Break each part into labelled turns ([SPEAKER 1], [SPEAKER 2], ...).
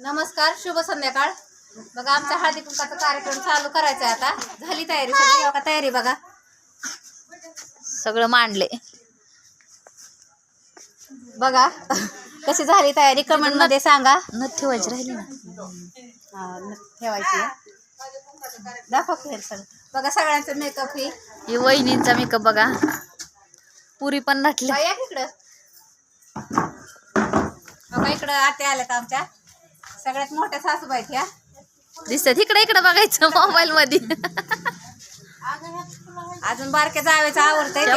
[SPEAKER 1] नमस्कार शुभ संध्याकाळ. बघा आमचा हळदी कुंकाचा कार्यक्रम चालू करायचा आहे आता. झाली तयारी सगळी बघा तयारी बघा.
[SPEAKER 2] सगळं मांडले.
[SPEAKER 1] बघा कशी झाली तयारी? कमेंटमध्ये सांगा.
[SPEAKER 2] न ठेवायची राहिली ना.
[SPEAKER 1] हा, न- ठेवायची आहे. दाखव खेळ सगळं. बघा सगळ्यांचं मेकअप ही.
[SPEAKER 2] वहिनींचा मेकअप बघा. पुरी पण नटली
[SPEAKER 1] की इकडं. बघा इकडं आत्या आल्यात आमच्या. सगळ्यात मोठ्या सासूबाई ह्या.
[SPEAKER 2] दिसत इकडे इकडे बघायचं मोबाईल मध्ये.
[SPEAKER 1] अजून बारक्या जावेचं आवडतंय
[SPEAKER 2] त्या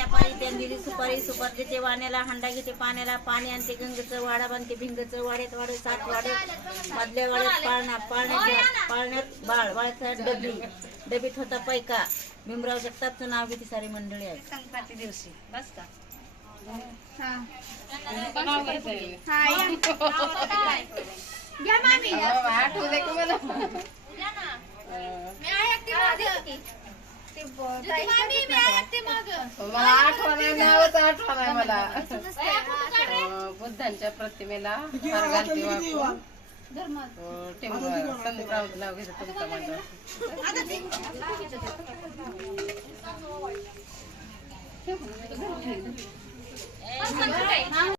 [SPEAKER 3] दौंडून आला या पारी त्याने दिली सुपारी सुपारी देते वाण्याला हंडा घेते पाण्याला पाणी आणते गंगेचं वाडा बांधते भिंगचं वाड्यात वाडे सात वाडे मधल्या वाड्यात पाळणा पाळण्यात पाळण्यात बाळ बाळाचा डबी डबीत होता पैका भीमराव जगतापचं नाव घेते सारी मंडळी आहे संक्रांती दिवशी बस का
[SPEAKER 4] मला आठवण आहे नावच आठवण आहे मला. अं, बुद्धांच्या प्रतिमेला हार घालते वाकून अं, टेंबूवर संदीप राऊत नाव घेते तुमचा मंडळ